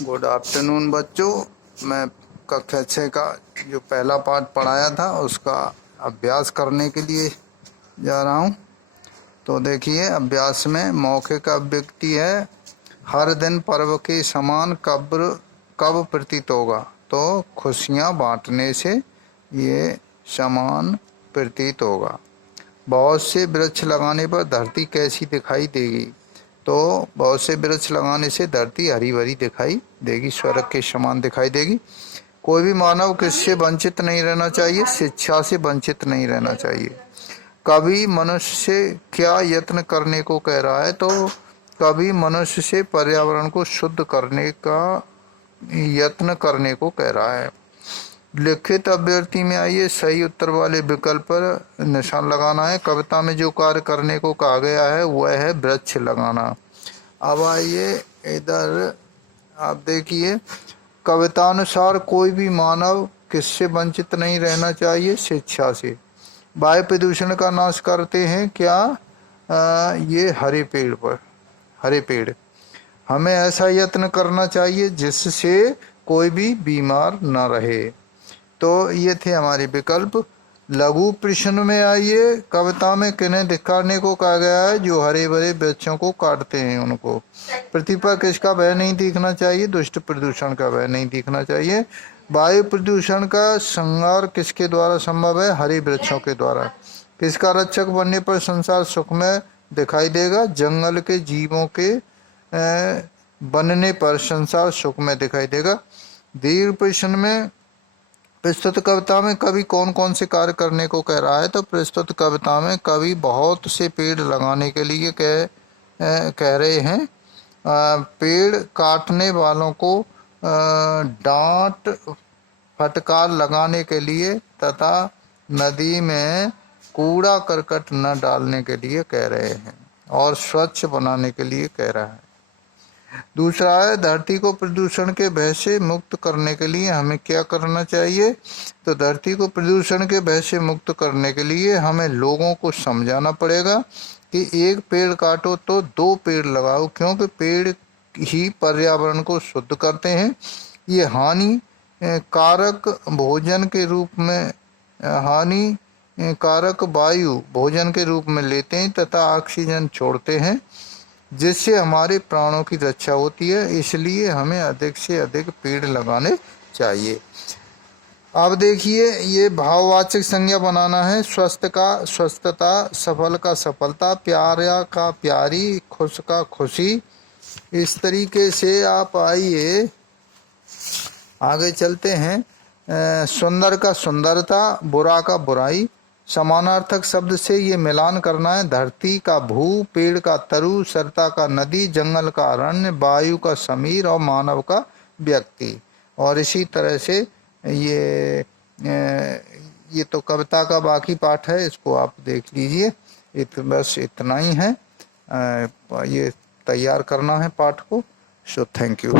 Good afternoon बच्चों। मैं कक्षा 6 का जो पहला पाठ पढ़ाया था उसका अभ्यास करने के लिए जा रहा हूँ। तो देखिए, अभ्यास में मौखिक अभिव्यक्ति है, हर दिन पर्व के समान कब प्रतीत होगा। तो खुशियाँ बांटने से ये समान प्रतीत होगा। बहुत से वृक्ष लगाने पर धरती कैसी दिखाई देगी। तो बहुत से वृक्ष लगाने से धरती हरी भरी दिखाई देगी, स्वर्ग के समान दिखाई देगी। कोई भी मानव किससे वंचित नहीं रहना चाहिए, शिक्षा से वंचित नहीं रहना चाहिए। कभी मनुष्य से क्या यत्न करने को कह रहा है, तो कभी मनुष्य से पर्यावरण को शुद्ध करने का यत्न करने को कह रहा है। लिखित अभ्यर्थी में आइए, सही उत्तर वाले विकल्प पर निशान लगाना है। कविता में जो कार्य करने को कहा गया है वह है वृक्ष लगाना। अब आइए इधर, आप देखिए, कवितानुसार कोई भी मानव किससे वंचित नहीं रहना चाहिए, शिक्षा से। वायु प्रदूषण का नाश करते हैं क्या, ये हरे पेड़। हमें ऐसा यत्न करना चाहिए जिससे कोई भी बीमार न रहे। तो ये थे हमारे विकल्प। लघु प्रश्न में आइए, कविता में किन्हें दिखाने को कहा गया है, जो हरे भरे वृक्षों को काटते हैं उनको। पृथ्वी पर किसका भय नहीं दिखना चाहिए, दुष्ट प्रदूषण का भय नहीं दिखना चाहिए। वायु प्रदूषण का संहार किसके द्वारा संभव है, हरे वृक्षों के द्वारा। किसका रक्षक बनने पर संसार सुखमय दिखाई देगा, जंगल के जीवों के बनने पर संसार सुखमय दिखाई देगा। दीर्घ प्रश्न में प्रस्तुत कविता में कवि कौन कौन से कार्य करने को कह रहा है। तो प्रस्तुत कविता में कवि बहुत से पेड़ लगाने के लिए कह रहे हैं। पेड़ काटने वालों को डांट फटकार लगाने के लिए तथा नदी में कूड़ा करकट न डालने के लिए कह रहे हैं और स्वच्छ बनाने के लिए कह रहा है। दूसरा है, धरती को प्रदूषण के भय से मुक्त करने के लिए हमें क्या करना चाहिए। तो धरती को प्रदूषण के भय से मुक्त करने के लिए हमें लोगों को समझाना पड़ेगा कि एक पेड़ काटो तो 2 पेड़ लगाओ, क्योंकि पेड़ ही पर्यावरण को शुद्ध करते हैं। ये हानि कारक भोजन के रूप में हानि कारक वायु भोजन के रूप में लेते हैं तथा ऑक्सीजन छोड़ते हैं, जिससे हमारे प्राणों की रक्षा होती है। इसलिए हमें अधिक से अधिक पेड़ लगाने चाहिए। अब देखिए, ये भाववाचक संज्ञा बनाना है। स्वस्थ का स्वस्थता, सफल का सफलता, प्यारा का प्यारी, खुश का खुशी। इस तरीके से आप आइए आगे चलते हैं। सुंदर का सुंदरता, बुरा का बुराई। समानार्थक शब्द से ये मिलान करना है। धरती का भू, पेड़ का तरु, सरता का नदी, जंगल का अरण्य, वायु का समीर और मानव का व्यक्ति। और इसी तरह से ये तो कविता का बाकी पाठ है, इसको आप देख लीजिए। बस इतना ही है, ये तैयार करना है पाठ को। So thank you.